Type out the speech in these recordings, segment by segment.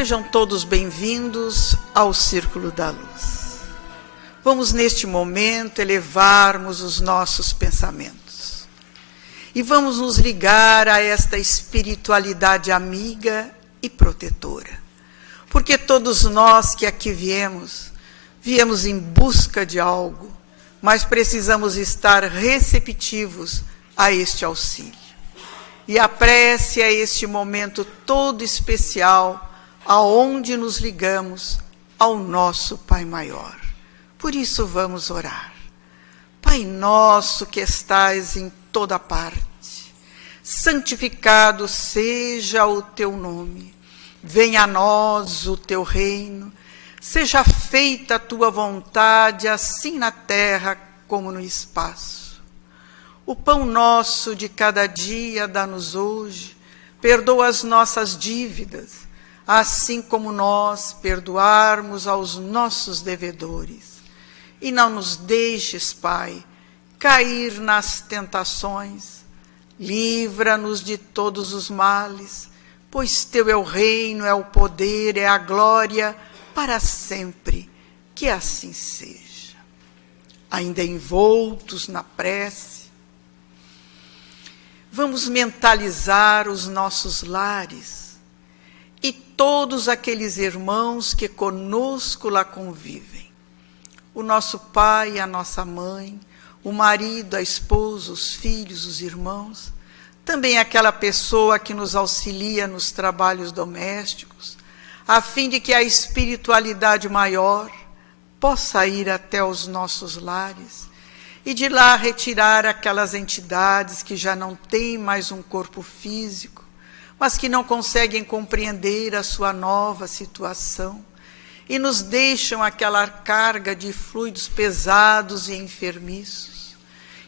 Sejam todos bem-vindos ao Círculo da Luz. Vamos, neste momento, elevarmos os nossos pensamentos. E vamos nos ligar a esta espiritualidade amiga e protetora. Porque todos nós que aqui viemos em busca de algo, mas precisamos estar receptivos a este auxílio. E a prece é este momento todo especial, aonde nos ligamos ao nosso Pai Maior. Por isso vamos orar. Pai nosso que estais em toda parte, santificado seja o teu nome. Venha a nós o teu reino. Seja feita a tua vontade, assim na terra como no espaço. O pão nosso de cada dia dá-nos hoje. Perdoa as nossas dívidas, assim como nós perdoarmos aos nossos devedores. E não nos deixes, Pai, cair nas tentações. Livra-nos de todos os males, pois teu é o reino, é o poder, é a glória, para sempre. Que assim seja. Ainda envoltos na prece, vamos mentalizar os nossos lares, e todos aqueles irmãos que conosco lá convivem. O nosso pai, a nossa mãe, o marido, a esposa, os filhos, os irmãos. Também aquela pessoa que nos auxilia nos trabalhos domésticos, a fim de que a espiritualidade maior possa ir até os nossos lares e de lá retirar aquelas entidades que já não têm mais um corpo físico, mas que não conseguem compreender a sua nova situação e nos deixam aquela carga de fluidos pesados e enfermiços.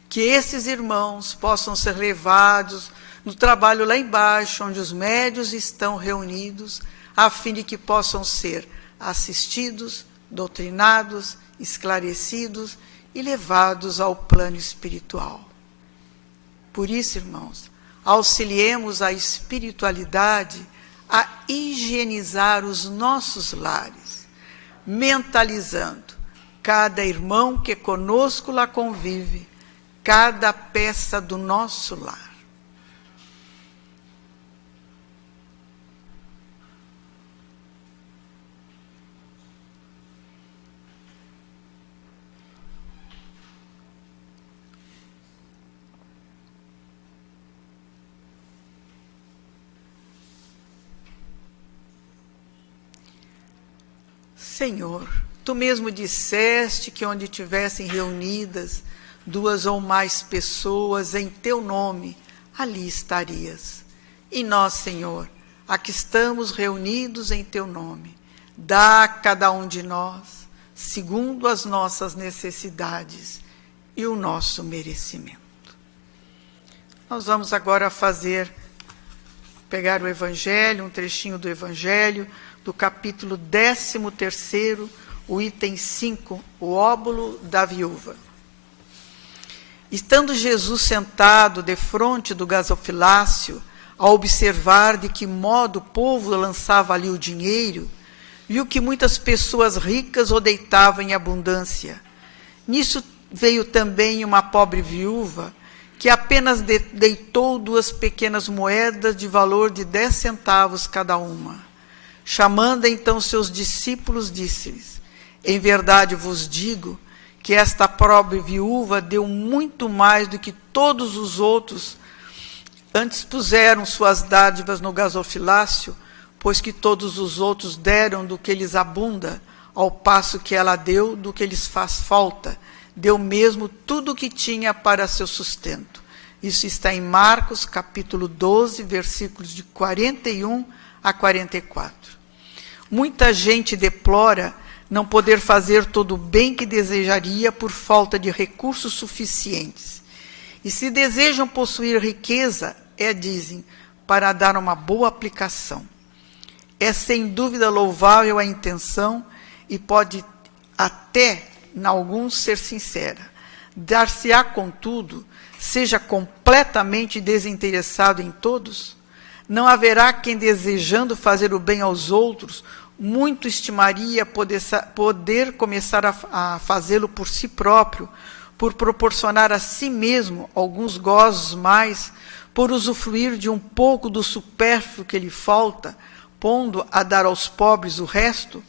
Que esses irmãos possam ser levados no trabalho lá embaixo, onde os médiuns estão reunidos, a fim de que possam ser assistidos, doutrinados, esclarecidos e levados ao plano espiritual. Por isso, irmãos, auxiliemos a espiritualidade a higienizar os nossos lares, mentalizando cada irmão que conosco lá convive, cada peça do nosso lar. Senhor, tu mesmo disseste que onde tivessem reunidas 2 ou mais pessoas em teu nome, ali estarias. E nós, Senhor, aqui estamos reunidos em teu nome. Dá a cada um de nós, segundo as nossas necessidades e o nosso merecimento. Nós vamos agora pegar o Evangelho, um trechinho do Evangelho, do capítulo 13º, o item 5, o óbolo da viúva. Estando Jesus sentado defronte do gasofilácio, a observar de que modo o povo lançava ali o dinheiro, viu que muitas pessoas ricas o deitavam em abundância. Nisso veio também uma pobre viúva, que apenas deitou 2 pequenas moedas de valor de 10 centavos cada uma. Chamando então seus discípulos, disse-lhes: em verdade vos digo que esta pobre viúva deu muito mais do que todos os outros antes puseram suas dádivas no gasofilácio, pois que todos os outros deram do que lhes abunda, ao passo que ela deu do que lhes faz falta, deu mesmo tudo o que tinha para seu sustento. Isso está em Marcos, capítulo 12, versículos de 41 a 44. Muita gente deplora não poder fazer todo o bem que desejaria por falta de recursos suficientes. E se desejam possuir riqueza, dizem, para dar uma boa aplicação. É sem dúvida louvável a intenção e pode até, em alguns, ser sincera. Dar-se-á, contudo, seja completamente desinteressado em todos? não haverá quem, desejando fazer o bem aos outros, muito estimaria poder começar a fazê-lo por si próprio, por proporcionar a si mesmo alguns gozos mais, por usufruir de um pouco do supérfluo que lhe falta, pondo a dar aos pobres o resto.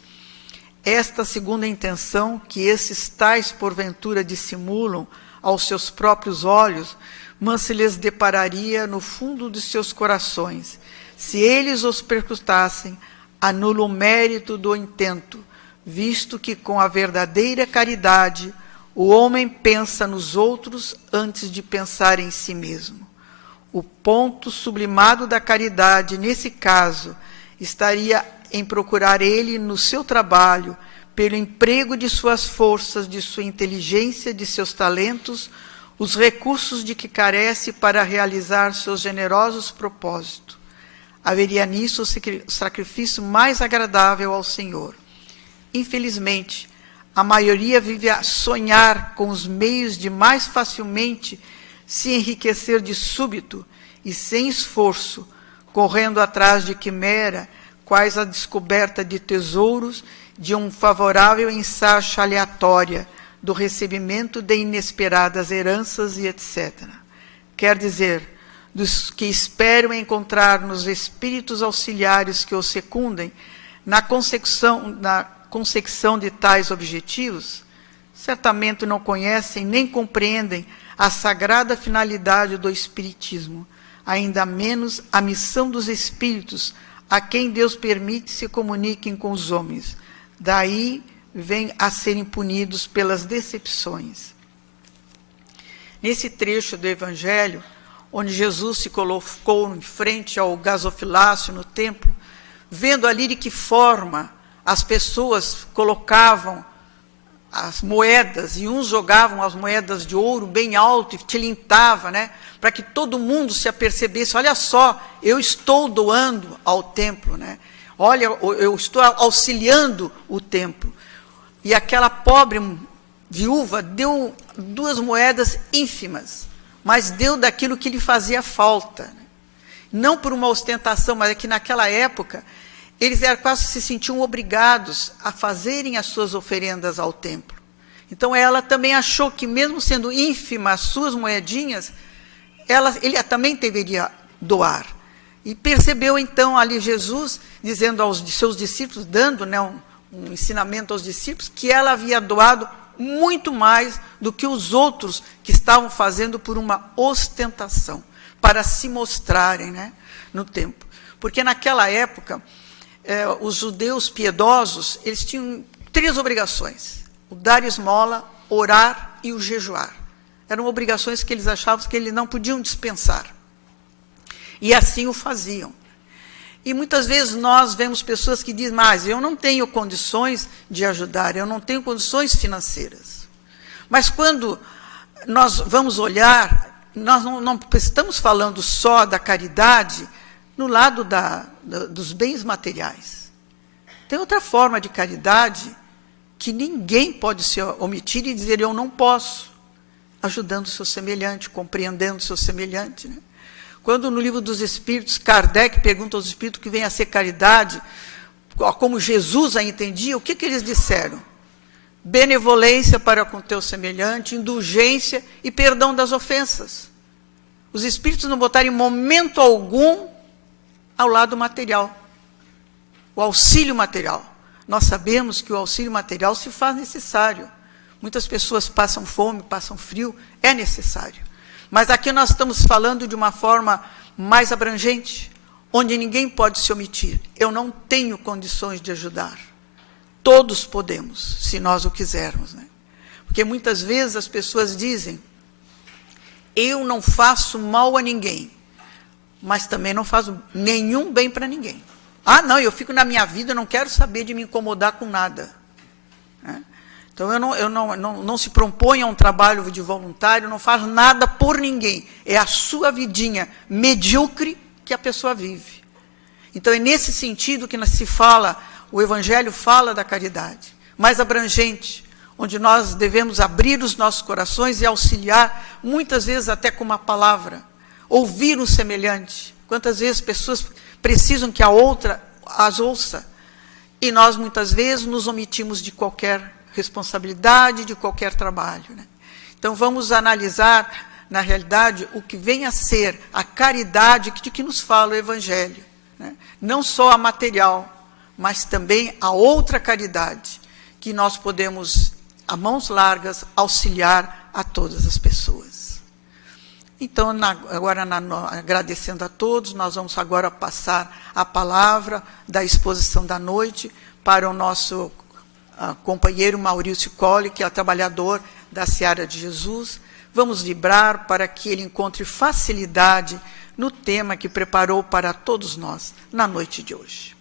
Esta segunda intenção, que esses tais porventura dissimulam aos seus próprios olhos, mas se lhes depararia no fundo de seus corações. Se eles os perscrutassem, anula o mérito do intento, visto que com a verdadeira caridade o homem pensa nos outros antes de pensar em si mesmo. O ponto sublimado da caridade, nesse caso, estaria em procurar ele, no seu trabalho, pelo emprego de suas forças, de sua inteligência, de seus talentos, os recursos de que carece para realizar seus generosos propósitos. Haveria nisso o sacrifício mais agradável ao Senhor. Infelizmente, a maioria vive a sonhar com os meios de mais facilmente se enriquecer de súbito e sem esforço, correndo atrás de quimera, quais a descoberta de tesouros, de um favorável ensaio aleatória, do recebimento de inesperadas heranças e etc. Quer dizer, dos que esperam encontrar nos espíritos auxiliares que os secundem, na consecução de tais objetivos, certamente não conhecem nem compreendem a sagrada finalidade do Espiritismo, ainda menos a missão dos espíritos, a quem Deus permite se comuniquem com os homens. Daí vêm a serem punidos pelas decepções. Nesse trecho do Evangelho, onde Jesus se colocou em frente ao gasofilácio no templo, vendo ali de que forma as pessoas colocavam as moedas, e uns jogavam as moedas de ouro bem alto e tilintava, né, para que todo mundo se apercebesse, olha só, eu estou doando ao templo, né? Olha, eu estou auxiliando o templo. E aquela pobre viúva deu 2 moedas ínfimas, mas deu daquilo que lhe fazia falta. Né? Não por uma ostentação, mas é que naquela época eles quase se sentiam obrigados a fazerem as suas oferendas ao templo. Então ela também achou que, mesmo sendo ínfima as suas moedinhas, ele também deveria doar. E percebeu então ali Jesus, dizendo aos seus discípulos, dando, né, um ensinamento aos discípulos, que ela havia doado muito mais do que os outros que estavam fazendo por uma ostentação, para se mostrarem, né, no templo. Porque naquela época, os judeus piedosos, eles tinham 3 obrigações: o dar esmola, orar e o jejuar. Eram obrigações que eles achavam que eles não podiam dispensar. E assim o faziam. E muitas vezes nós vemos pessoas que dizem, mas eu não tenho condições de ajudar, eu não tenho condições financeiras. Mas quando nós vamos olhar, nós não estamos falando só da caridade no lado dos bens materiais. Tem outra forma de caridade que ninguém pode se omitir e dizer, eu não posso, ajudando o seu semelhante, compreendendo o seu semelhante, né? Quando no Livro dos Espíritos, Kardec pergunta aos espíritos que vem a ser caridade, como Jesus a entendia, o que eles disseram? Benevolência para com o teu semelhante, indulgência e perdão das ofensas. Os espíritos não botaram em momento algum ao lado material, o auxílio material. Nós sabemos que o auxílio material se faz necessário. Muitas pessoas passam fome, passam frio, é necessário. Mas aqui nós estamos falando de uma forma mais abrangente, onde ninguém pode se omitir. Eu não tenho condições de ajudar. Todos podemos, se nós o quisermos, né? Porque muitas vezes as pessoas dizem, eu não faço mal a ninguém, mas também não faço nenhum bem para ninguém. Ah, não, eu fico na minha vida, eu não quero saber de me incomodar com nada. Né? Então, não se propõe a um trabalho de voluntário, não faz nada por ninguém. É a sua vidinha medíocre que a pessoa vive. Então, é nesse sentido que se fala, o Evangelho fala da caridade, mais abrangente, onde nós devemos abrir os nossos corações e auxiliar, muitas vezes até com uma palavra, ouvir um semelhante. Quantas vezes pessoas precisam que a outra as ouça, e nós muitas vezes nos omitimos de qualquer responsabilidade, de qualquer trabalho, né? Então vamos analisar, na realidade, o que vem a ser a caridade de que nos fala o Evangelho, né? Não só a material, mas também a outra caridade, que nós podemos, a mãos largas, auxiliar a todas as pessoas. Então, agradecendo a todos, nós vamos agora passar a palavra da exposição da noite para o nosso companheiro Maurício Colli, que é o trabalhador da Seara de Jesus. Vamos vibrar para que ele encontre facilidade no tema que preparou para todos nós na noite de hoje.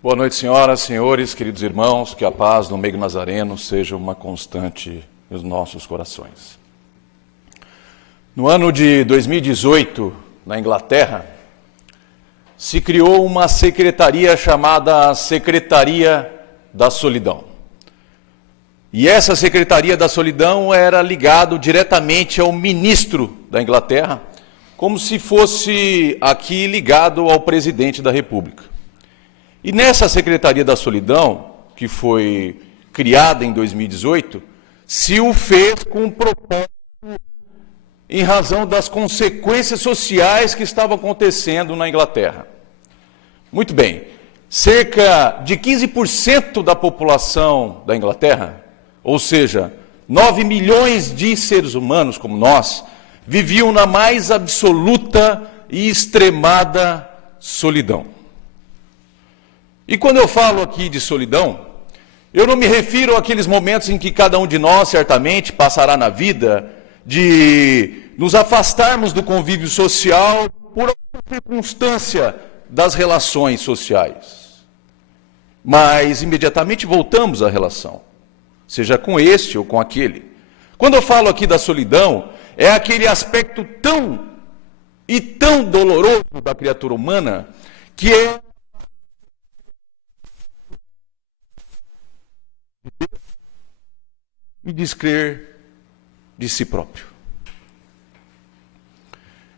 Boa noite, senhoras, senhores, queridos irmãos, que a paz do meio nazareno seja uma constante nos nossos corações. No ano de 2018, na Inglaterra, se criou uma secretaria chamada Secretaria da Solidão. E essa Secretaria da Solidão era ligada diretamente ao ministro da Inglaterra, como se fosse aqui ligado ao presidente da República. E nessa Secretaria da Solidão, que foi criada em 2018, se o fez com um propósito em razão das consequências sociais que estavam acontecendo na Inglaterra. Muito bem, cerca de 15% da população da Inglaterra, ou seja, 9 milhões de seres humanos como nós, viviam na mais absoluta e extremada solidão. E quando eu falo aqui de solidão, eu não me refiro àqueles momentos em que cada um de nós certamente passará na vida de nos afastarmos do convívio social por alguma circunstância das relações sociais. Mas imediatamente voltamos à relação, seja com este ou com aquele. Quando eu falo aqui da solidão, é aquele aspecto tão e tão doloroso da criatura humana que é e descrer de si próprio.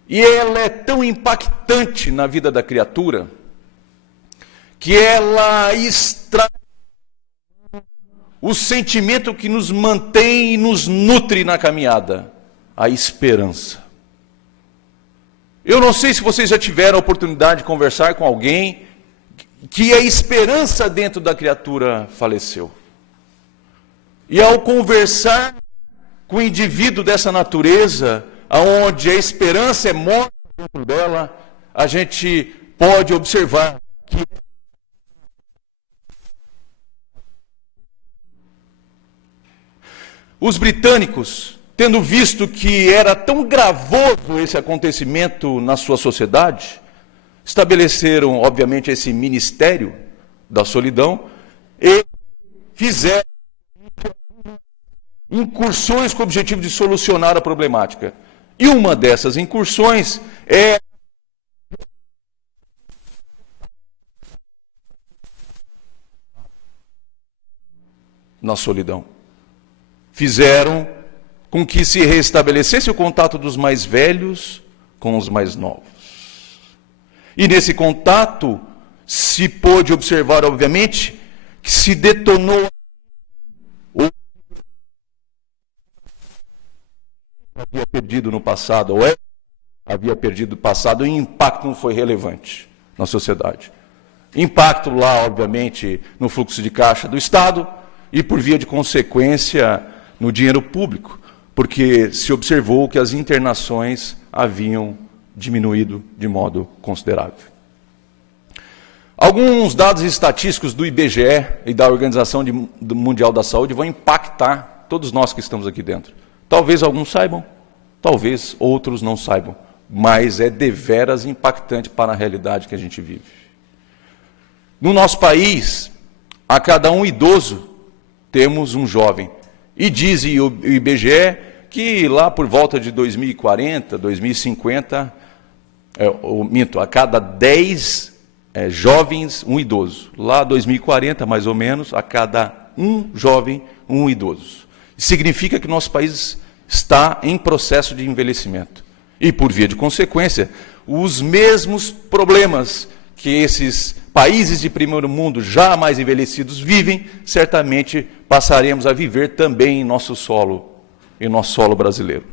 E ela é tão impactante na vida da criatura que ela extrai o sentimento que nos mantém e nos nutre na caminhada, a esperança. Eu não sei se vocês já tiveram a oportunidade de conversar com alguém que a esperança dentro da criatura faleceu. E ao conversar com o indivíduo dessa natureza, onde a esperança é morta dentro dela, a gente pode observar que os britânicos, tendo visto que era tão gravoso esse acontecimento na sua sociedade, estabeleceram, obviamente, esse ministério da solidão e fizeram incursões com o objetivo de solucionar a problemática. E uma dessas incursões é na solidão. Fizeram com que se restabelecesse o contato dos mais velhos com os mais novos. E nesse contato se pôde observar, obviamente, que se detonou havia perdido no passado, ou havia perdido no passado, e o impacto não foi relevante na sociedade. Impacto lá, obviamente, no fluxo de caixa do Estado e, por via de consequência, no dinheiro público, porque se observou que as internações haviam diminuído de modo considerável. Alguns dados estatísticos do IBGE e da Organização Mundial da Saúde vão impactar todos nós que estamos aqui dentro. Talvez alguns saibam, talvez outros não saibam, mas é deveras impactante para a realidade que a gente vive. No nosso país, a cada um idoso, temos um jovem. E diz o IBGE que lá por volta de 2040, 2050, a cada 10 jovens, um idoso. Lá 2040, mais ou menos, a cada um jovem, um idoso. Significa que nosso país está em processo de envelhecimento. E, por via de consequência, os mesmos problemas que esses países de primeiro mundo já mais envelhecidos vivem, certamente passaremos a viver também em nosso solo brasileiro.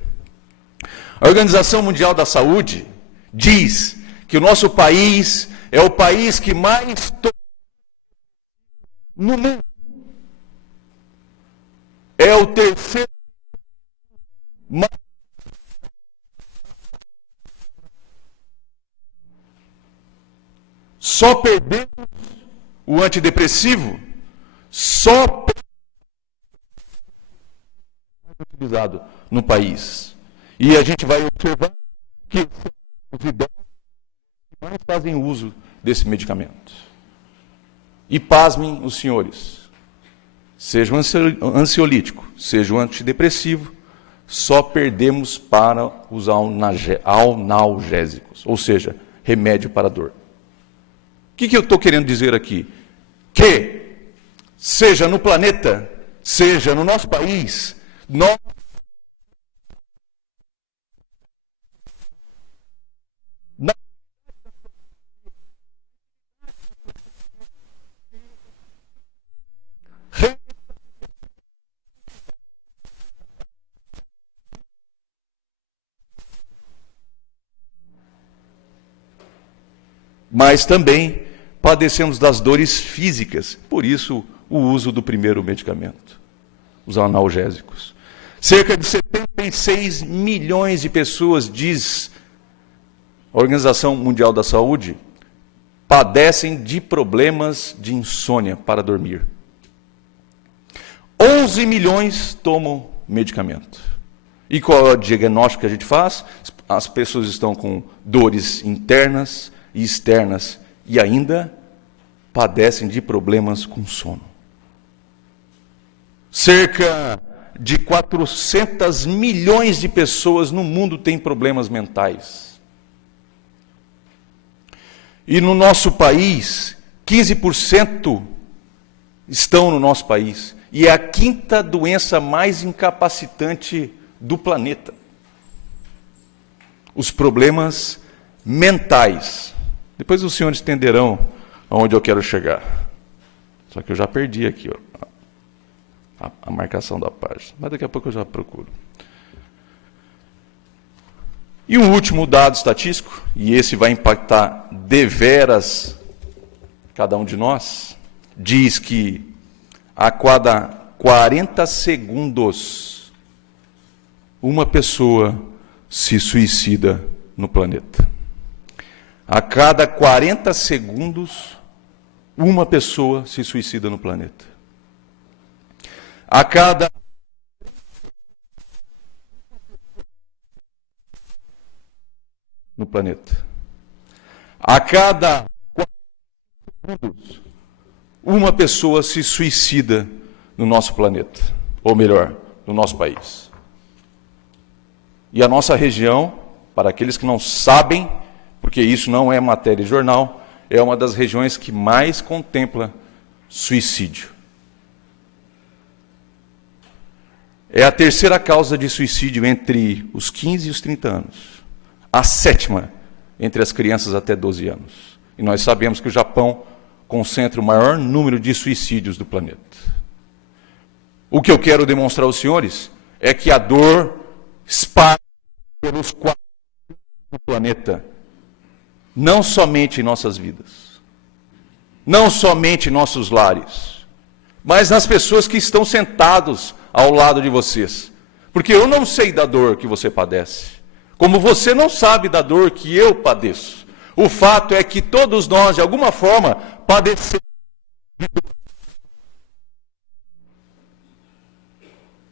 A Organização Mundial da Saúde diz que o nosso país é o país que mais no mundo. É o terceiro mais. Só perdemos o antidepressivo, só utilizado no país. E a gente vai observar que os idosos mais fazem uso desse medicamento. E pasmem os senhores, seja o ansiolítico, seja o antidepressivo, só perdemos para os analgésicos, ou seja, remédio para dor. O que eu estou querendo dizer aqui? Que, seja no planeta, seja no nosso país, nós mas também padecemos das dores físicas, por isso o uso do primeiro medicamento, os analgésicos. Cerca de 76 milhões de pessoas, diz a Organização Mundial da Saúde, padecem de problemas de insônia para dormir. 11 milhões tomam medicamento. E qual é o diagnóstico que a gente faz? As pessoas estão com dores internas e externas e ainda padecem de problemas com sono. Cerca de 400 milhões de pessoas no mundo têm problemas mentais. E no nosso país, 15% estão no nosso país. E é a quinta doença mais incapacitante do planeta. Os problemas mentais. Depois os senhores entenderão aonde eu quero chegar. Só que eu já perdi aqui, ó, a marcação da página. Mas daqui a pouco eu já procuro. E um último dado estatístico, e esse vai impactar deveras cada um de nós, diz que a cada 40 segundos uma pessoa se suicida no planeta. A cada 40 segundos, uma pessoa se suicida no planeta. A cada no planeta. A cada 40 segundos, uma pessoa se suicida no nosso planeta, ou melhor, no nosso país. E a nossa região, para aqueles que não sabem, porque isso não é matéria de jornal, é uma das regiões que mais contempla suicídio. É a terceira causa de suicídio entre os 15 e os 30 anos. A sétima entre as crianças até 12 anos. E nós sabemos que o Japão concentra o maior número de suicídios do planeta. O que eu quero demonstrar aos senhores é que a dor espalha pelos quatro do planeta, não somente em nossas vidas, não somente em nossos lares, mas nas pessoas que estão sentados ao lado de vocês. Porque eu não sei da dor que você padece, como você não sabe da dor que eu padeço. O fato é que todos nós, de alguma forma, padecemos de dor.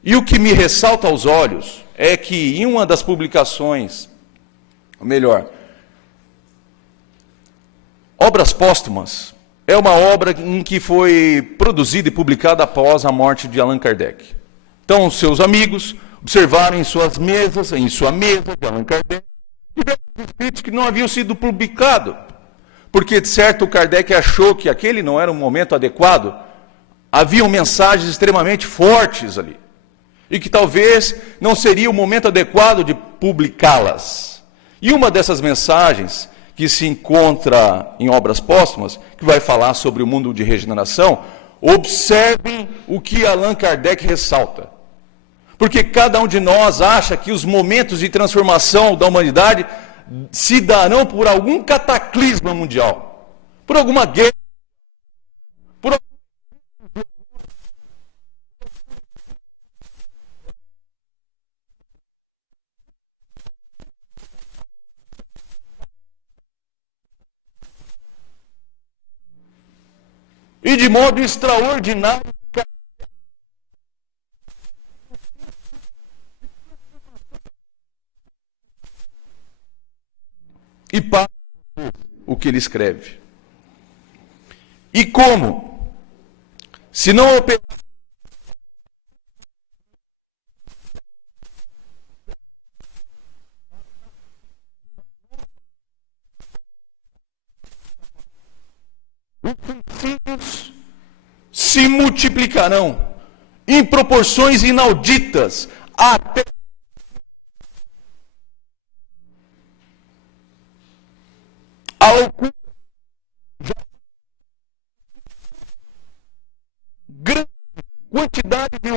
E o que me ressalta aos olhos é que em uma das publicações, ou melhor, Obras Póstumas é uma obra em que foi produzida e publicada após a morte de Allan Kardec. Então, seus amigos observaram em sua mesa de Allan Kardec Tivemos escritos que não haviam sido publicados, porque, de certo, Kardec achou que aquele não era um momento adequado. Haviam mensagens extremamente fortes ali, e que talvez não seria o momento adequado de publicá-las. E uma dessas mensagens, que se encontra em obras póstumas, que vai falar sobre o mundo de regeneração, observem o que Allan Kardec ressalta. Porque cada um de nós acha que os momentos de transformação da humanidade se darão por algum cataclisma mundial, por alguma guerra, por e de modo extraordinário, e para o que ele escreve. E como? Se não operar os princípios se multiplicarão em proporções inauditas, até a loucura, grande quantidade de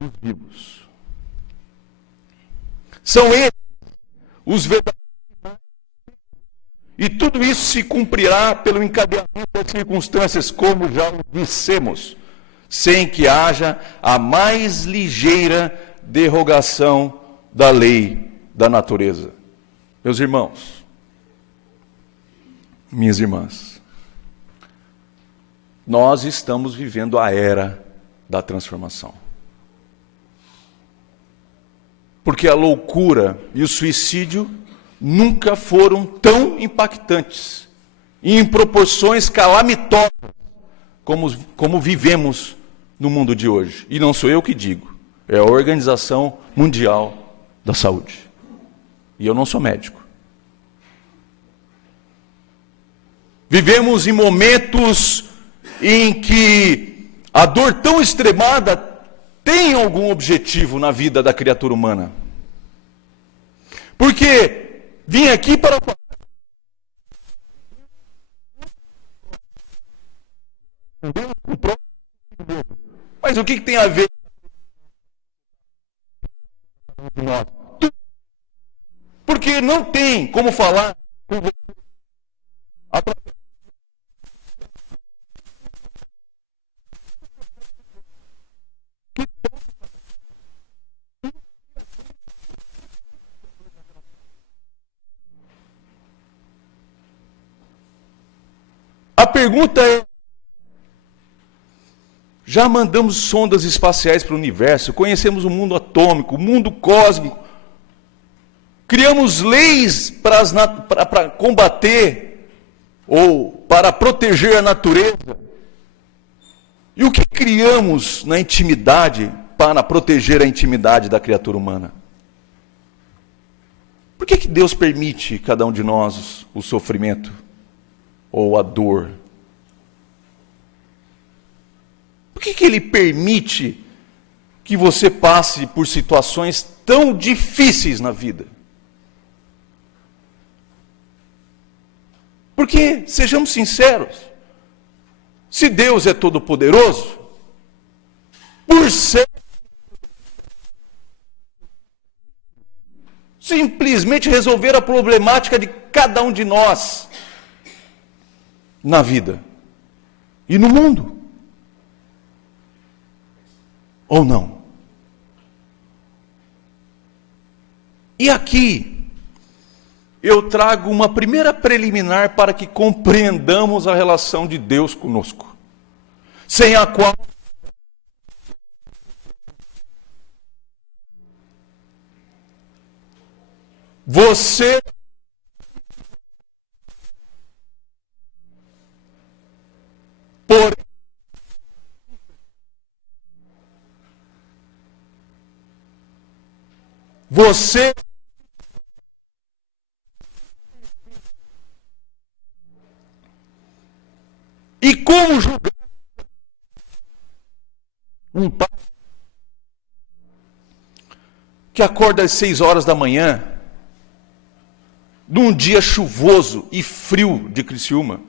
os vivos. São eles os verdadeiros. E tudo isso se cumprirá pelo encadeamento das circunstâncias, como já o dissemos, sem que haja a mais ligeira derrogação da lei da natureza. Meus irmãos, minhas irmãs, nós estamos vivendo a era da transformação. Porque a loucura e o suicídio nunca foram tão impactantes e em proporções calamitosas como vivemos no mundo de hoje. E não sou eu que digo, é a Organização Mundial da Saúde. E eu não sou médico. Vivemos em momentos em que a dor tão extremada tem algum objetivo na vida da criatura humana. Porque vim aqui para falar. Mas o que tem a ver com nós? Porque não tem como falar com você. A pergunta é: já mandamos sondas espaciais para o universo, conhecemos o mundo atômico, o mundo cósmico, criamos leis para combater ou para proteger a natureza. E o que criamos na intimidade para proteger a intimidade da criatura humana? Por que Deus permite cada um de nós o sofrimento ou a dor? Por que Ele permite que você passe por situações tão difíceis na vida? Porque, sejamos sinceros, se Deus é todo-poderoso, por ser simplesmente resolver a problemática de cada um de nós na vida e no mundo. Ou não? E aqui eu trago uma primeira preliminar para que compreendamos a relação de Deus conosco, sem a qual você porém Você e como julgar um pai que acorda às 6 horas da manhã, num dia chuvoso e frio de Criciúma,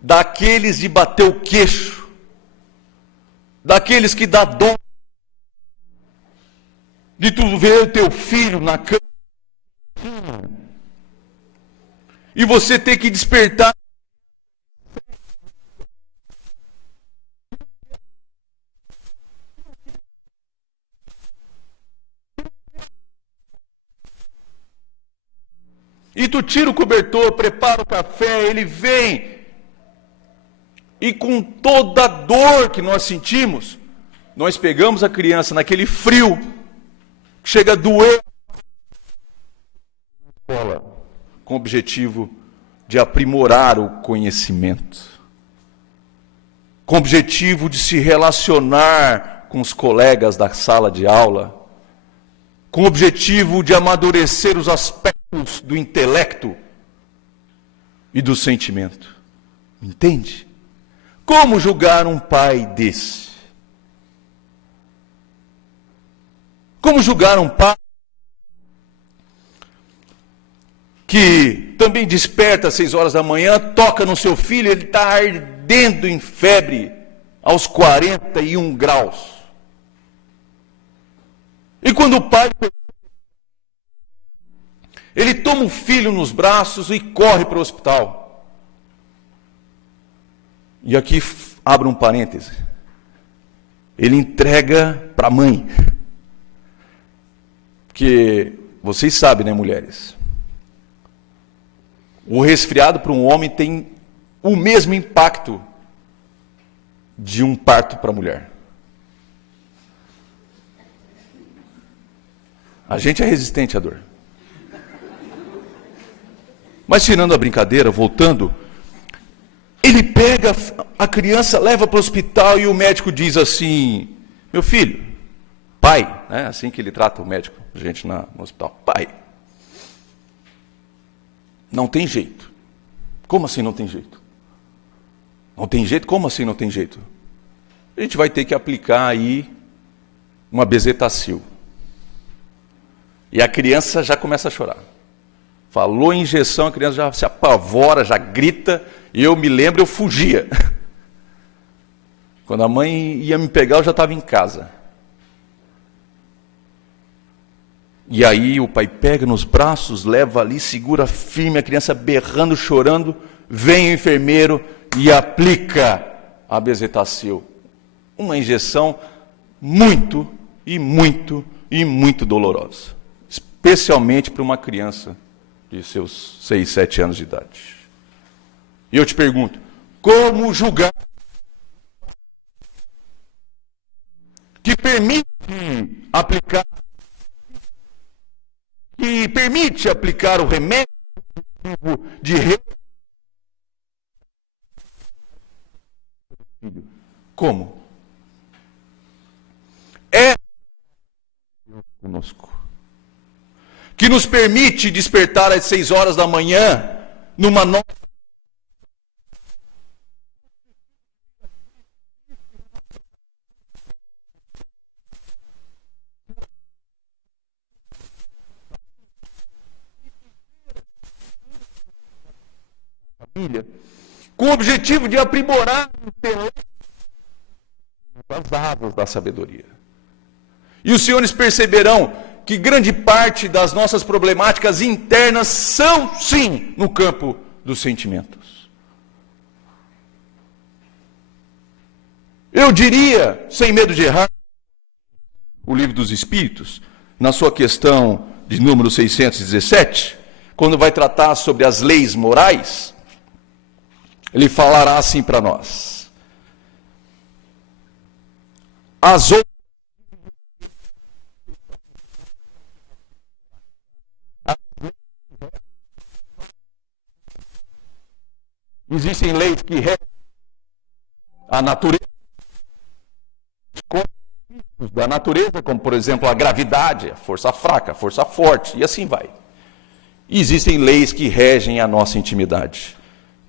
daqueles de bater o queixo, daqueles que dá dó, de tu ver o teu filho na cama, e você ter que despertar e tu tira o cobertor, prepara o café, ele vem, e com toda a dor que nós sentimos, nós pegamos a criança naquele frio, que chega a doer, com o objetivo de aprimorar o conhecimento, com o objetivo de se relacionar com os colegas da sala de aula, com o objetivo de amadurecer os aspectos do intelecto e do sentimento. Entende? Como julgar um pai desse? Como julgar um pai que também desperta às 6 horas da manhã, toca no seu filho, ele está ardendo em febre aos 41 graus. E quando o pai ele toma o filho nos braços e corre para o hospital. E aqui abro um parêntese. Ele entrega para a mãe. Porque vocês sabem, né, mulheres? O resfriado para um homem tem o mesmo impacto de um parto para a mulher. A gente é resistente à dor. Mas tirando a brincadeira, voltando, ele pega a criança, leva para o hospital e o médico diz assim: meu filho, pai, né, assim que ele trata o médico, gente no hospital, pai, não tem jeito. Como assim não tem jeito? Não tem jeito? Como assim não tem jeito? A gente vai ter que aplicar aí uma bezetacil. E a criança já começa a chorar. Falou em injeção, a criança já se apavora, já grita, e eu me lembro, eu fugia. Quando a mãe ia me pegar, eu já estava em casa. E aí o pai pega nos braços, leva ali, segura firme, a criança berrando, chorando, vem o enfermeiro e aplica a bezetacil. Uma injeção muito dolorosa. Especialmente para uma criança de seus 6, 7 anos de idade. E eu te pergunto, como julgar que permite aplicar o remédio de como? É conosco. Que nos permite despertar às 6 horas da manhã, numa nova família, com o objetivo de aprimorar o intelecto, as asas da sabedoria. E os senhores perceberão que grande parte das nossas problemáticas internas são, sim, no campo dos sentimentos. Eu diria, sem medo de errar, o Livro dos Espíritos, na sua questão de número 617, quando vai tratar sobre as leis morais, ele falará assim para nós: as outras existem leis que regem a natureza, os da natureza, como por exemplo a gravidade, a força fraca, a força forte, e assim vai. E existem leis que regem a nossa intimidade.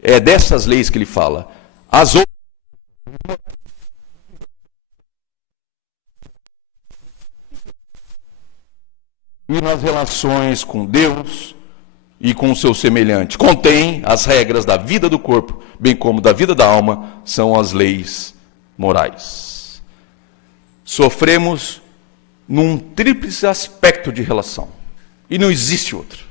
É dessas leis que ele fala. As outras e nas relações com Deus e com o seu semelhante. Contém as regras da vida do corpo, bem como da vida da alma, são as leis morais. Sofremos num tríplice aspecto de relação. E não existe outro.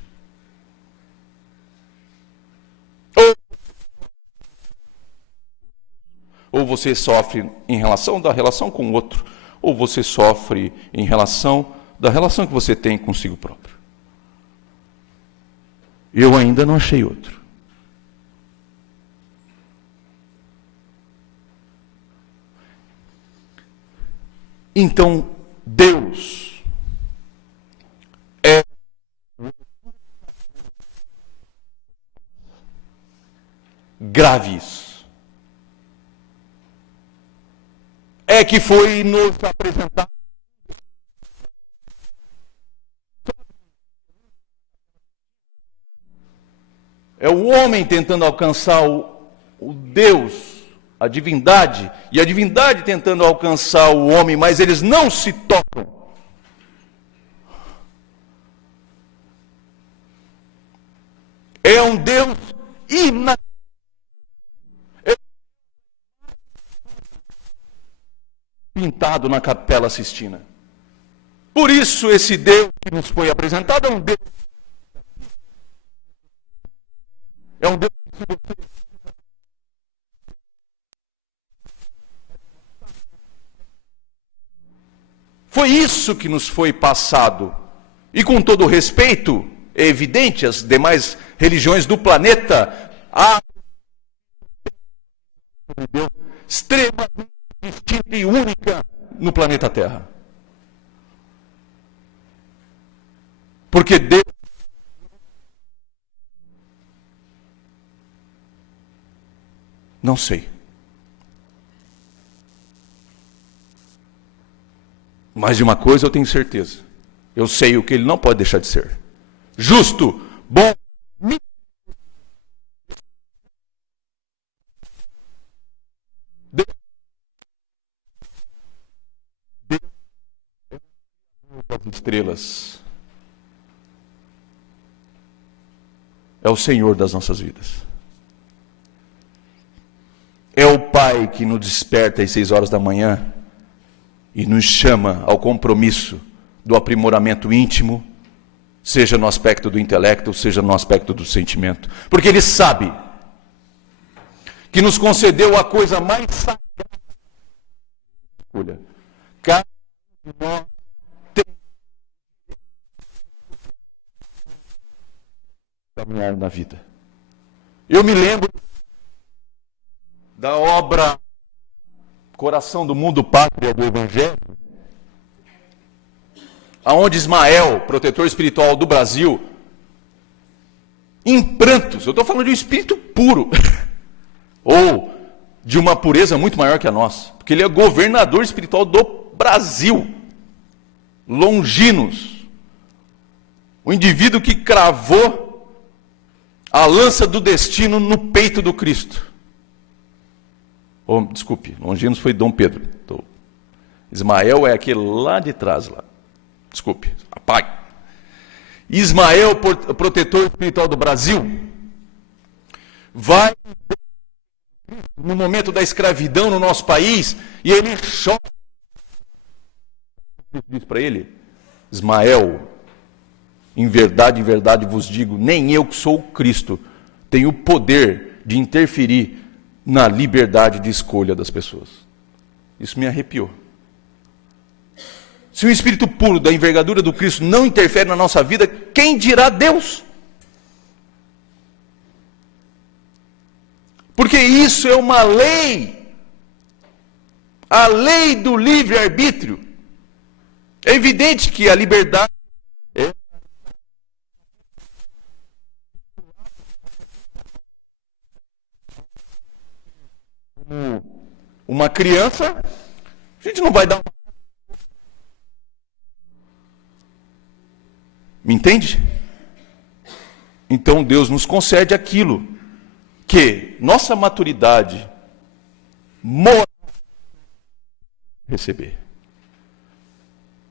Ou você sofre em relação da relação com o outro, ou você sofre em relação da relação que você tem consigo próprio. Eu ainda não achei outro. Então, Deus é grave isso. É que foi nos apresentado é o homem tentando alcançar o Deus, a divindade, e a divindade tentando alcançar o homem, mas eles não se tocam. É um Deus pintado na Capela Sistina. Por isso esse Deus que nos foi apresentado é um Deus que você foi isso que nos foi passado. E com todo respeito, é evidente, as demais religiões do planeta há um Deus extremamente distinta e única no planeta Terra. Porque Deus não sei. Mas de uma coisa eu tenho certeza. Eu sei o que ele não pode deixar de ser. Justo, bom, Deus das estrelas. É o Senhor das nossas vidas. É o Pai que nos desperta às 6 horas da manhã e nos chama ao compromisso do aprimoramento íntimo, seja no aspecto do intelecto, seja no aspecto do sentimento. Porque Ele sabe que nos concedeu a coisa mais sagrada. Olha, cada um de nós tem caminhar na vida. Eu me lembro da obra Coração do Mundo, Pátria do Evangelho, aonde Ismael, protetor espiritual do Brasil, em prantos, eu estou falando de um espírito puro, ou de uma pureza muito maior que a nossa, porque ele é governador espiritual do Brasil, Longinos, o indivíduo que cravou a lança do destino no peito do Cristo. Oh, desculpe, Longinos foi Dom Pedro. Ismael é aquele lá de trás, lá. Desculpe, apague. Ismael, protetor espiritual do Brasil, vai no momento da escravidão no nosso país, e ele chora. Diz para ele: Ismael, em verdade vos digo, nem eu que sou o Cristo tenho o poder de interferir na liberdade de escolha das pessoas. Isso me arrepiou. Se o Espírito puro da envergadura do Cristo não interfere na nossa vida, quem dirá Deus? Porque isso é uma lei. A lei do livre-arbítrio. É evidente que a liberdade é uma criança, a gente não vai dar Me entende? Então Deus nos concede aquilo que nossa maturidade moral receber.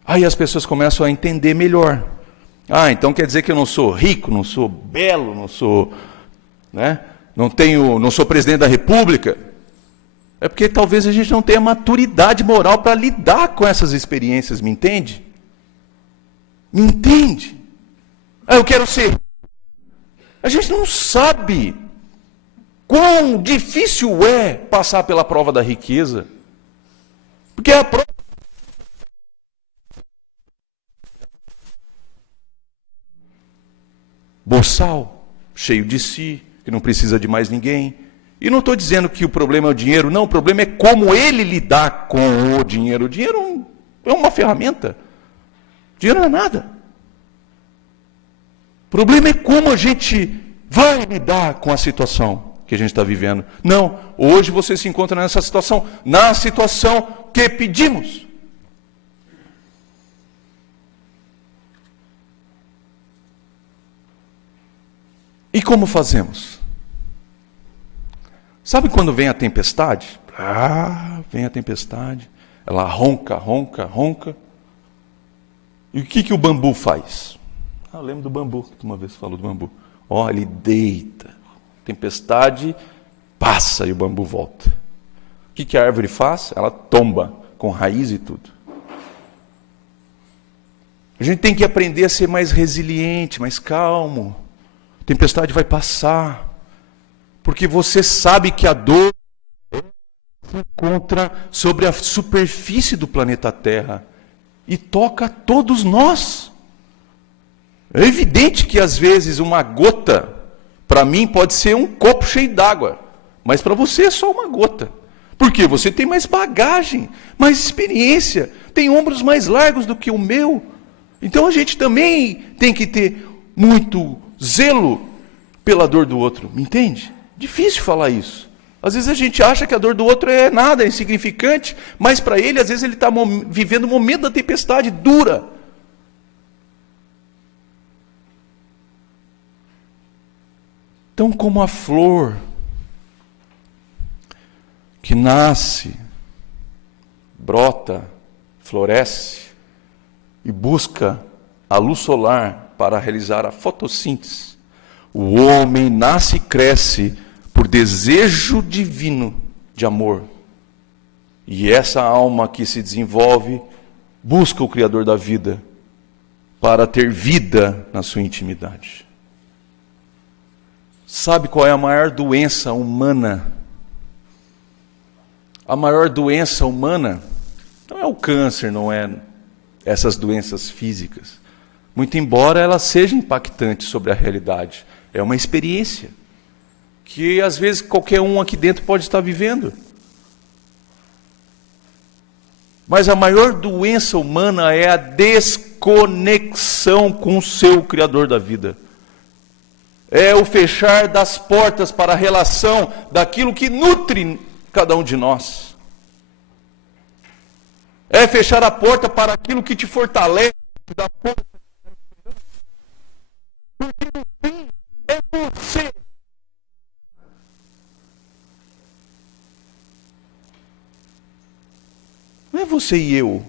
Aí as pessoas começam a entender melhor. Então quer dizer que eu não sou rico, não sou belo, não sou, não sou presidente da República. É porque talvez a gente não tenha maturidade moral para lidar com essas experiências, me entende? Me entende? Eu quero ser. A gente não sabe quão difícil é passar pela prova da riqueza. Porque a prova boçal, cheio de si, que não precisa de mais ninguém. E não estou dizendo que o problema é o dinheiro, não, o problema é como ele lidar com o dinheiro. O dinheiro é uma ferramenta. O dinheiro não é nada. O problema é como a gente vai lidar com a situação que a gente está vivendo. Não, hoje você se encontra nessa situação, na situação que pedimos. E como fazemos? Sabe quando vem a tempestade? Vem a tempestade. Ela ronca, ronca, ronca. E o que o bambu faz? Eu lembro do bambu, que tu uma vez falou do bambu. Ele deita. Tempestade passa e o bambu volta. O que a árvore faz? Ela tomba, com raiz e tudo. A gente tem que aprender a ser mais resiliente, mais calmo. A tempestade vai passar. Porque você sabe que a dor se encontra sobre a superfície do planeta Terra e toca a todos nós. É evidente que às vezes uma gota, para mim, pode ser um copo cheio d'água, mas para você é só uma gota. Por quê? Você tem mais bagagem, mais experiência, tem ombros mais largos do que o meu. Então a gente também tem que ter muito zelo pela dor do outro, me entende? Difícil falar isso. Às vezes a gente acha que a dor do outro é nada, é insignificante, mas para ele, às vezes ele está vivendo um momento da tempestade dura. Então, como a flor que nasce, brota, floresce e busca a luz solar para realizar a fotossíntese, o homem nasce e cresce por desejo divino de amor. E essa alma que se desenvolve busca o Criador da vida para ter vida na sua intimidade. Sabe qual é a maior doença humana? A maior doença humana não é o câncer, não é essas doenças físicas. Muito embora ela seja impactante sobre a realidade. É uma experiência que às vezes qualquer um aqui dentro pode estar vivendo. Mas a maior doença humana é a desconexão com o seu Criador da vida. É o fechar das portas para a relação daquilo que nutre cada um de nós. É fechar a porta para aquilo que te fortalece, te dá força. Porque no fim é você. Não é você e eu.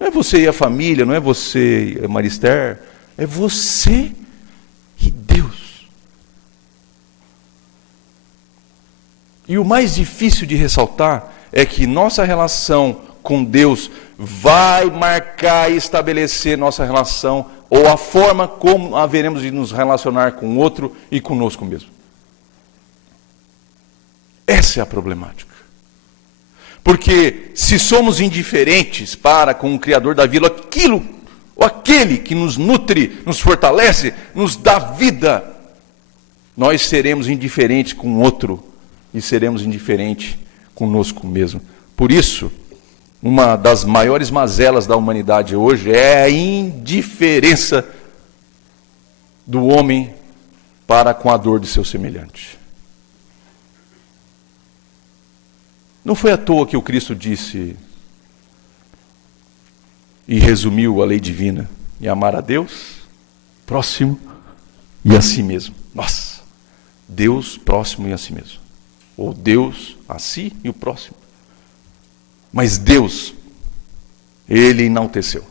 Não é você e a família, não é você e a Marister. É você e Deus. E o mais difícil de ressaltar é que nossa relação com Deus vai marcar e estabelecer nossa relação ou a forma como haveremos de nos relacionar com o outro e conosco mesmo. Essa é a problemática. Porque se somos indiferentes para com o Criador da vida, aquele que nos nutre, nos fortalece, nos dá vida, nós seremos indiferentes com o outro e seremos indiferentes conosco mesmo. Por isso, uma das maiores mazelas da humanidade hoje é a indiferença do homem para com a dor de seu semelhante. Não foi à toa que o Cristo disse e resumiu a lei divina. e amar a Deus, próximo e a si mesmo. Nossa! Deus, próximo e a si mesmo. Ou Deus, a si e o próximo. Mas Deus, Ele enalteceu.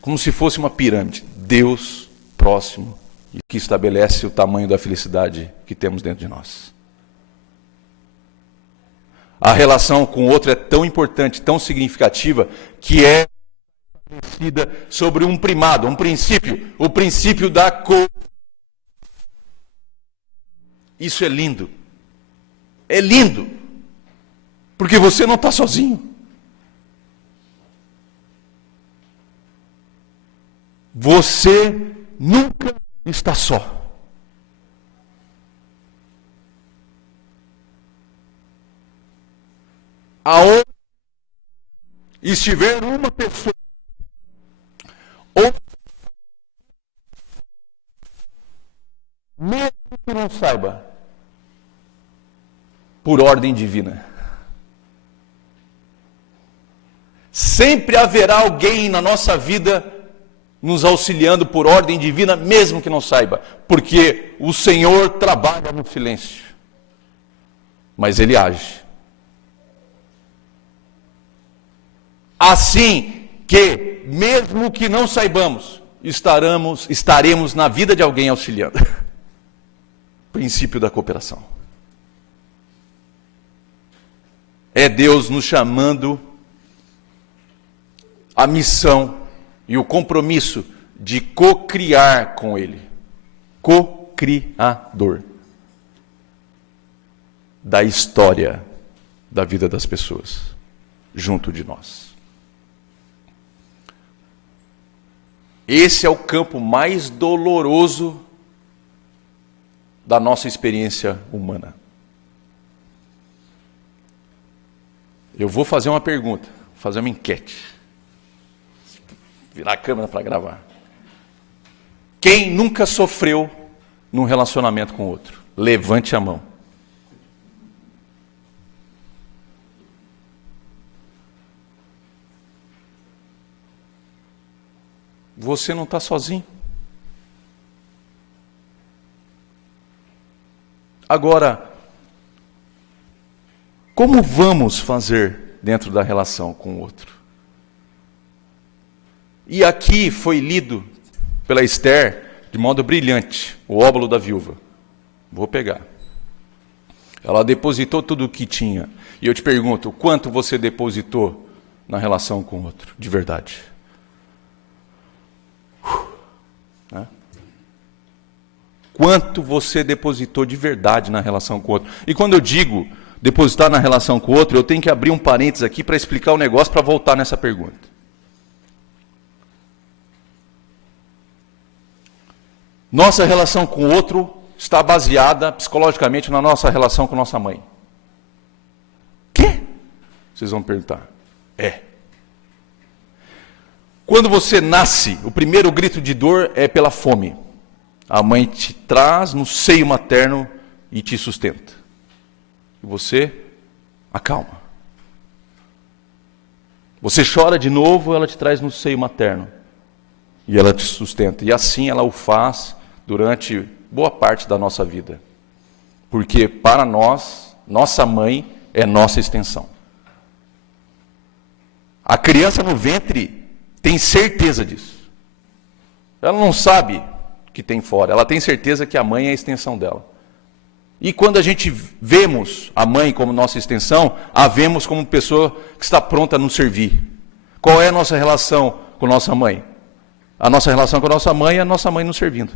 Como se fosse uma pirâmide. Deus, próximo, e que estabelece o tamanho da felicidade que temos dentro de nós. A relação com o outro é tão importante, tão significativa, que é estabelecida sobre um primado, um princípio, o princípio da Isso é lindo. É lindo. Porque você não está sozinho. Você nunca está só. Aonde estiver uma pessoa, ou mesmo que não saiba, por ordem divina, sempre haverá alguém na nossa vida nos auxiliando por ordem divina, mesmo que não saiba, porque o Senhor trabalha no silêncio, mas Ele age. Assim que, mesmo que não saibamos, estaremos na vida de alguém auxiliando. Princípio da cooperação. É Deus nos chamando a missão e o compromisso de co-criar com Ele. Co-criador da história da vida das pessoas, junto de nós. Esse é o campo mais doloroso da nossa experiência humana. Eu vou fazer uma pergunta, vou fazer uma enquete. Virar a câmera para gravar. Quem nunca sofreu num relacionamento com outro? Levante a mão. Você não está sozinho. Agora, como vamos fazer dentro da relação com o outro? E aqui foi lido pela Esther de modo brilhante, o óbolo da viúva. Vou pegar. Ela depositou tudo o que tinha. E eu te pergunto, quanto você depositou na relação com o outro, de verdade? Quanto você depositou de verdade na relação com o outro? E quando eu digo depositar na relação com o outro, eu tenho que abrir um parênteses aqui para explicar o negócio, para voltar nessa pergunta. Nossa relação com o outro está baseada psicologicamente na nossa relação com nossa mãe. Quê? Vocês vão perguntar. É. Quando você nasce, o primeiro grito de dor é pela fome. A mãe te traz no seio materno e te sustenta. E você acalma. Você chora de novo, ela te traz no seio materno. E ela te sustenta. E assim ela o faz durante boa parte da nossa vida. Porque para nós, nossa mãe é nossa extensão. A criança no ventre tem certeza disso. Ela não sabe que tem fora, ela tem certeza que a mãe é a extensão dela. E quando a gente vemos a mãe como nossa extensão, a vemos como pessoa que está pronta a nos servir. Qual é a nossa relação com nossa mãe? A nossa relação com a nossa mãe é a nossa mãe nos servindo.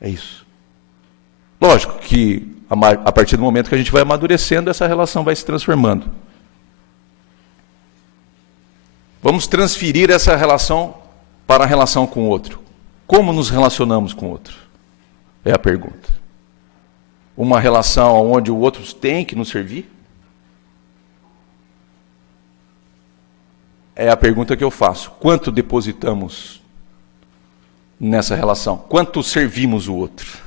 É isso. Lógico que a partir do momento que a gente vai amadurecendo, essa relação vai se transformando. Vamos transferir essa relação para a relação com o outro. Como nos relacionamos com o outro? É a pergunta. Uma relação onde o outro tem que nos servir? É a pergunta que eu faço. Quanto depositamos nessa relação? Quanto servimos o outro?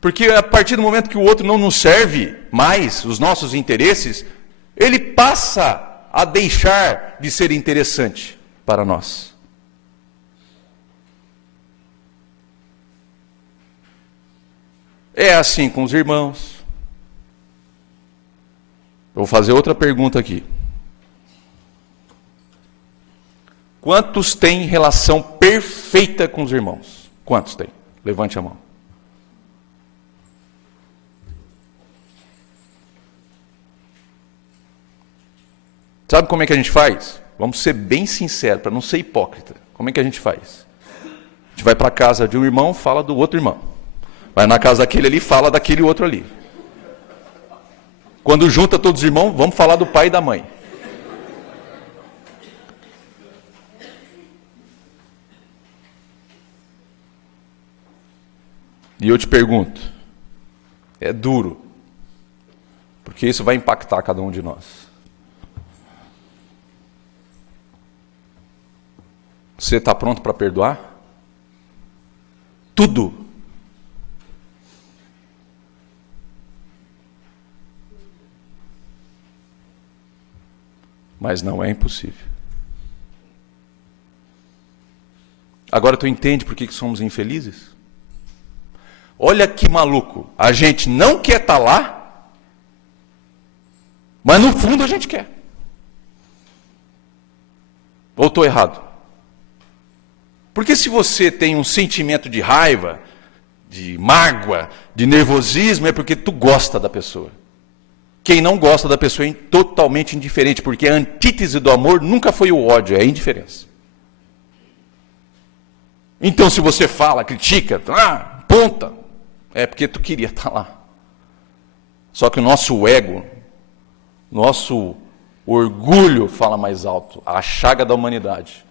Porque a partir do momento que o outro não nos serve mais os nossos interesses, ele passa a deixar de ser interessante para nós. É assim com os irmãos. Vou fazer outra pergunta aqui. Quantos têm relação perfeita com os irmãos? Quantos têm? Levante a mão. Sabe como é que a gente faz? Vamos ser bem sinceros, para não ser hipócrita. Como é que a gente faz? A gente vai para a casa de um irmão, fala do outro irmão. Vai na casa daquele ali, fala daquele outro ali. Quando junta todos os irmãos, vamos falar do pai e da mãe. E eu te pergunto, é duro, porque isso vai impactar cada um de nós. Você está pronto para perdoar? Tudo. Mas não é impossível. Agora tu entende por que somos infelizes? Olha que maluco, a gente não quer estar lá, mas no fundo a gente quer. Ou estou errado? Porque se você tem um sentimento de raiva, de mágoa, de nervosismo, é porque tu gosta da pessoa. Quem não gosta da pessoa é totalmente indiferente, porque a antítese do amor nunca foi o ódio, é a indiferença. Então se você fala, critica, aponta, é porque tu queria estar lá. Só que o nosso ego, nosso orgulho fala mais alto, a chaga da humanidade.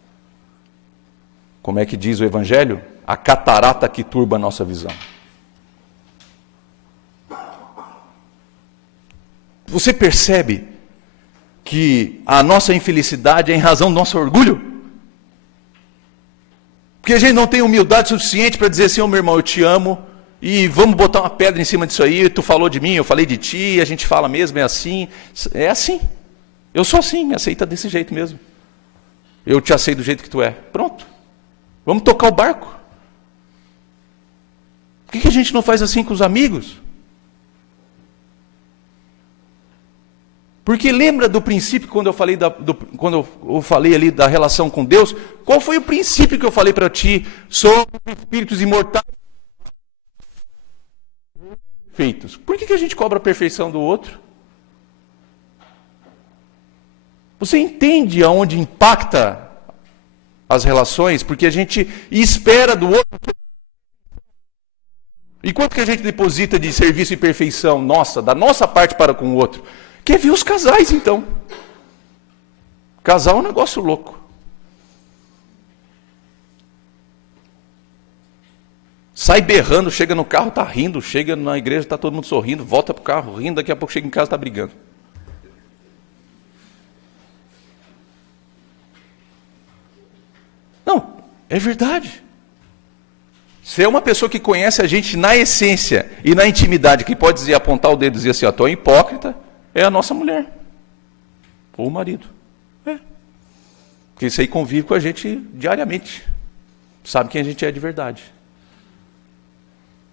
Como é que diz o Evangelho? A catarata que turba a nossa visão. Você percebe que a nossa infelicidade é em razão do nosso orgulho? Porque a gente não tem humildade suficiente para dizer assim, meu irmão, eu te amo, e vamos botar uma pedra em cima disso aí, tu falou de mim, eu falei de ti, a gente fala mesmo, é assim. É assim. Eu sou assim, me aceita desse jeito mesmo. Eu te aceito do jeito que tu é. Pronto. Vamos tocar o barco. Por que a gente não faz assim com os amigos? Porque lembra do princípio, quando eu falei ali da relação com Deus, qual foi o princípio que eu falei para ti sobre espíritos imortais feitos? Por que a gente cobra a perfeição do outro? Você entende aonde impacta as relações? Porque a gente espera do outro. E quanto que a gente deposita de serviço e perfeição nossa, da nossa parte para com o outro? Quer ver os casais, então. Casal é um negócio louco. Sai berrando, chega no carro, está rindo, chega na igreja, está todo mundo sorrindo, volta para o carro rindo, daqui a pouco chega em casa e está brigando. Não, é verdade. Se é uma pessoa que conhece a gente na essência e na intimidade, que pode dizer, apontar o dedo e dizer assim, tu é hipócrita, é a nossa mulher. Ou o marido. É. Porque isso aí convive com a gente diariamente. Sabe quem a gente é de verdade.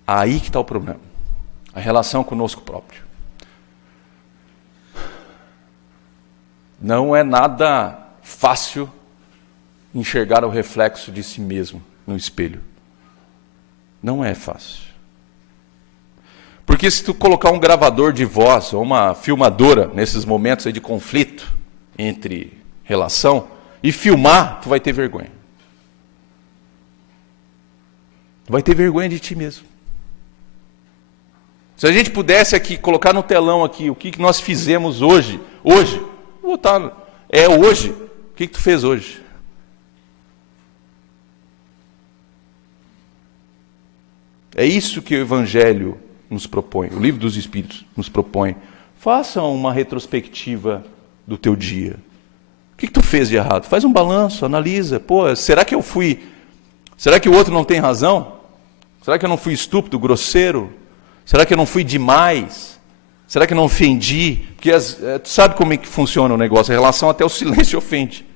Aí que está o problema. A relação conosco próprio. Não é nada fácil enxergar o reflexo de si mesmo no espelho. Não é fácil. Porque se tu colocar um gravador de voz ou uma filmadora nesses momentos aí de conflito entre relação e filmar, tu vai ter vergonha. Tu vai ter vergonha de ti mesmo. Se a gente pudesse aqui colocar no telão aqui o que nós fizemos hoje, vou botar, hoje, o que tu fez hoje? É isso que o Evangelho nos propõe, o Livro dos Espíritos nos propõe. Faça uma retrospectiva do teu dia. O que tu fez de errado? Faz um balanço, analisa. Pô, será que o outro não tem razão? Será que eu não fui estúpido, grosseiro? Será que eu não fui demais? Será que não ofendi? Porque tu sabe como é que funciona o negócio, a relação até o silêncio ofende.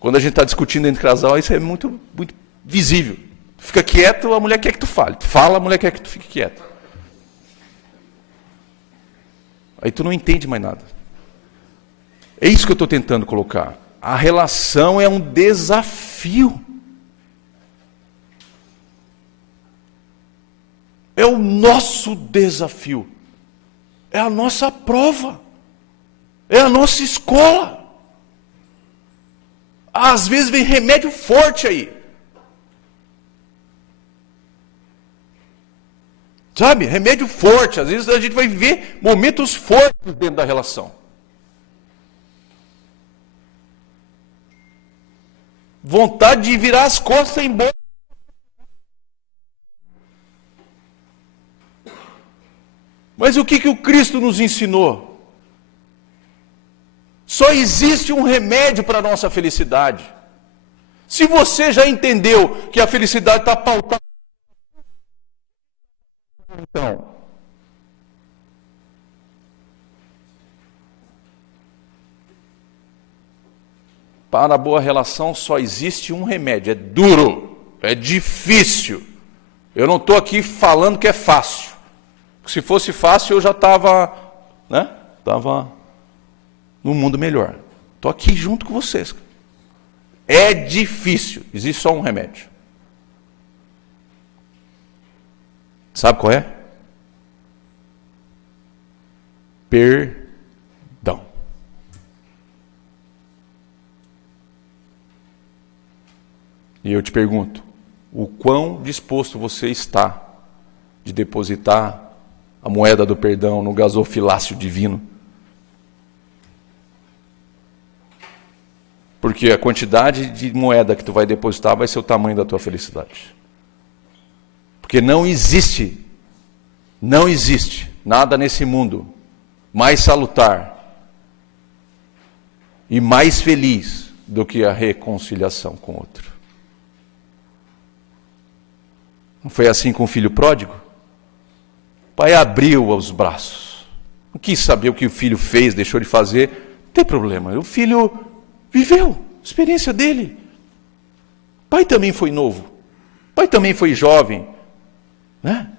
Quando a gente está discutindo entre casal, isso é muito, muito visível. Fica quieto, a mulher quer que tu fale. Tu fala, a mulher quer que tu fique quieto. Aí tu não entende mais nada. É isso que eu estou tentando colocar. A relação é um desafio. É o nosso desafio. É a nossa prova. É a nossa escola. Às vezes vem remédio forte aí. Sabe? Remédio forte. Às vezes a gente vai ver momentos fortes dentro da relação. Vontade de virar as costas e ir embora. Mas o que o Cristo nos ensinou? Só existe um remédio para a nossa felicidade. Se você já entendeu que a felicidade está pautada, então, para a boa relação só existe um remédio. É duro, é difícil. Eu não estou aqui falando que é fácil. Se fosse fácil, eu já estava, né? Estava num mundo melhor. Estou aqui junto com vocês. É difícil. Existe só um remédio. Sabe qual é? Perdão. E eu te pergunto, o quão disposto você está de depositar a moeda do perdão no gasofilácio divino? Porque a quantidade de moeda que tu vai depositar vai ser o tamanho da tua felicidade. Porque não existe nada nesse mundo mais salutar e mais feliz do que a reconciliação com o outro. Não foi assim com o filho pródigo? O pai abriu os braços. Não quis saber o que o filho fez, deixou de fazer. Não tem problema. O filho viveu a experiência dele. O pai também foi novo. O pai também foi jovem. Né?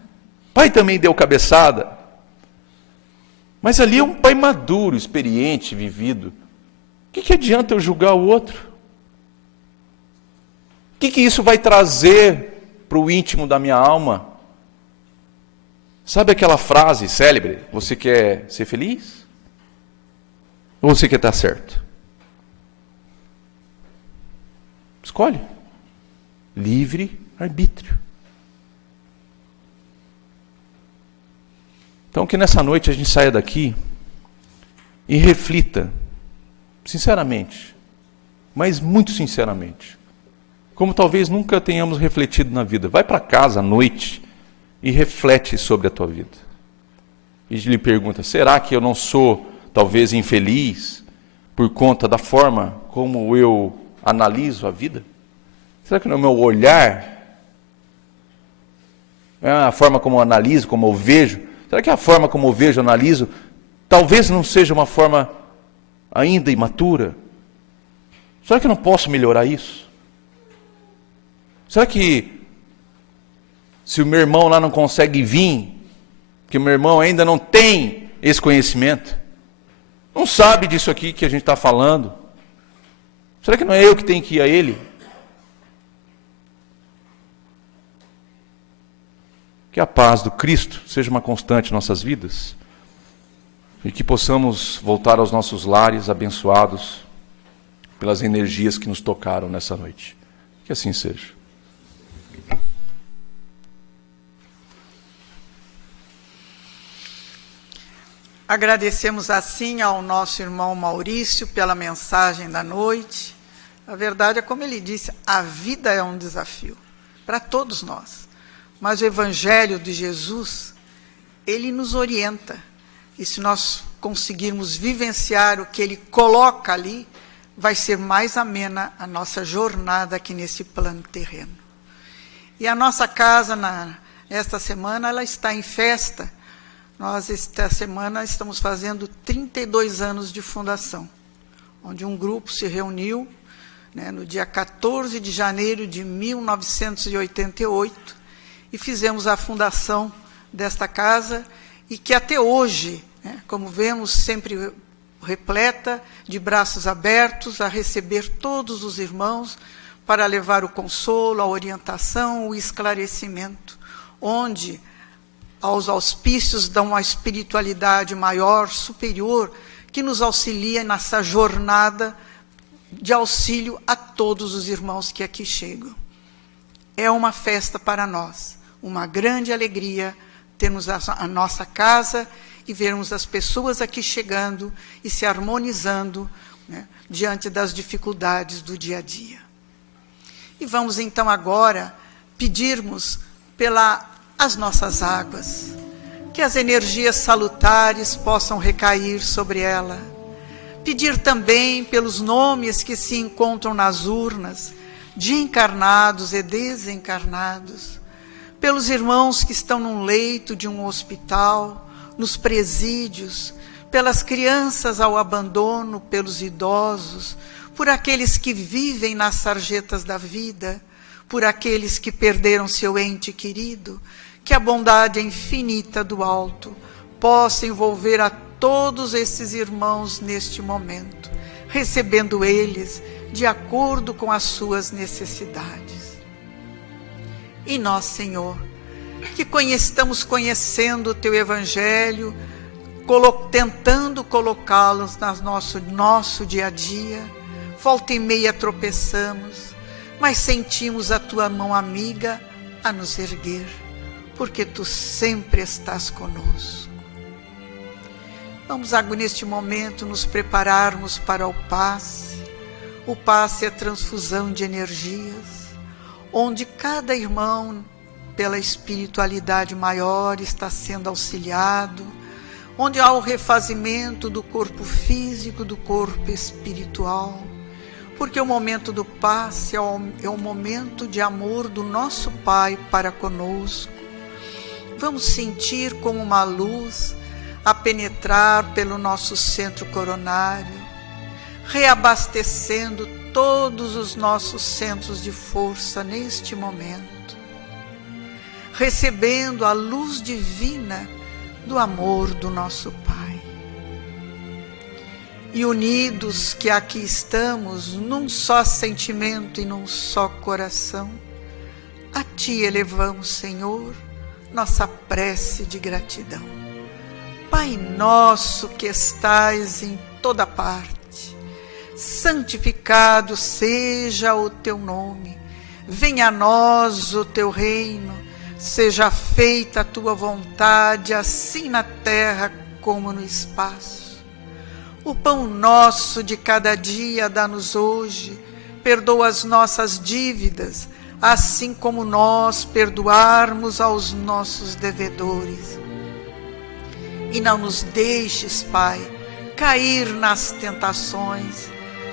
O pai também deu cabeçada. Mas ali é um pai maduro, experiente, vivido. O que adianta eu julgar o outro? O que isso vai trazer para o íntimo da minha alma? Sabe aquela frase célebre? Você quer ser feliz? Ou você quer estar certo? Escolhe. Livre arbítrio. Então que nessa noite a gente saia daqui e reflita, sinceramente, mas muito sinceramente, como talvez nunca tenhamos refletido na vida. Vai para casa à noite e reflete sobre a tua vida. E lhe pergunta, será que eu não sou talvez infeliz por conta da forma como eu analiso a vida? Será que no meu olhar, é a forma como eu analiso, como eu vejo, será que a forma como eu vejo, analiso, talvez não seja uma forma ainda imatura? Será que eu não posso melhorar isso? Será que se o meu irmão lá não consegue vir, que o meu irmão ainda não tem esse conhecimento, não sabe disso aqui que a gente está falando, será que não é eu que tenho que ir a ele? Que a paz do Cristo seja uma constante em nossas vidas e que possamos voltar aos nossos lares abençoados pelas energias que nos tocaram nessa noite. Que assim seja. Agradecemos assim ao nosso irmão Maurício pela mensagem da noite. A verdade é, como ele disse, a vida é um desafio para todos nós. Mas o Evangelho de Jesus, ele nos orienta. E se nós conseguirmos vivenciar o que ele coloca ali, vai ser mais amena a nossa jornada aqui nesse plano terreno. E a nossa casa, esta semana, ela está em festa. Nós, esta semana, estamos fazendo 32 anos de fundação, onde um grupo se reuniu, né, no dia 14 de janeiro de 1988, e fizemos a fundação desta casa, e que até hoje, né, como vemos, sempre repleta, de braços abertos, a receber todos os irmãos, para levar o consolo, a orientação, o esclarecimento, onde aos auspícios dão uma espiritualidade maior, superior, que nos auxilia nessa jornada de auxílio a todos os irmãos que aqui chegam. É uma festa para nós, uma grande alegria termos a nossa casa e vermos as pessoas aqui chegando e se harmonizando, né, diante das dificuldades do dia a dia. E vamos então agora pedirmos pelas nossas águas, que as energias salutares possam recair sobre ela. Pedir também pelos nomes que se encontram nas urnas, de encarnados e desencarnados, pelos irmãos que estão num leito de um hospital, nos presídios, pelas crianças ao abandono, pelos idosos, por aqueles que vivem nas sarjetas da vida, por aqueles que perderam seu ente querido, que a bondade infinita do alto possa envolver a todos esses irmãos neste momento, recebendo eles de acordo com as suas necessidades. E nós, Senhor, que estamos conhecendo o Teu Evangelho, tentando colocá-los no nosso dia a dia, volta e meia tropeçamos, mas sentimos a Tua mão amiga a nos erguer, porque Tu sempre estás conosco. Vamos, neste momento, nos prepararmos para o passe. O passe é a transfusão de energias, onde cada irmão, pela espiritualidade maior, está sendo auxiliado, onde há o refazimento do corpo físico, do corpo espiritual, porque o momento do passe é o momento de amor do nosso Pai para conosco. Vamos sentir como uma luz a penetrar pelo nosso centro coronário, reabastecendo todos os nossos centros de força neste momento, recebendo a luz divina do amor do nosso Pai. E unidos que aqui estamos, num só sentimento e num só coração, a Ti elevamos, Senhor, nossa prece de gratidão. Pai nosso que estais em toda parte, santificado seja o Teu nome, venha a nós o Teu reino, seja feita a Tua vontade, assim na terra como no espaço. O pão nosso de cada dia dá-nos hoje, perdoa as nossas dívidas, assim como nós perdoarmos aos nossos devedores. E não nos deixes, Pai, cair nas tentações,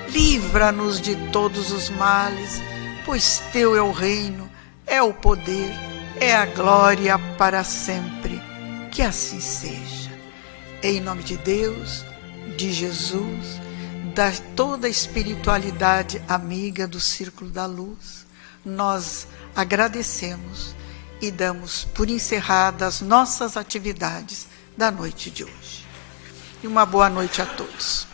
livra-nos de todos os males, pois Teu é o reino, é o poder, é a glória para sempre. Que assim seja. Em nome de Deus, de Jesus, da toda a espiritualidade amiga do Círculo da Luz, nós agradecemos e damos por encerradas nossas atividades da noite de hoje. E uma boa noite a todos.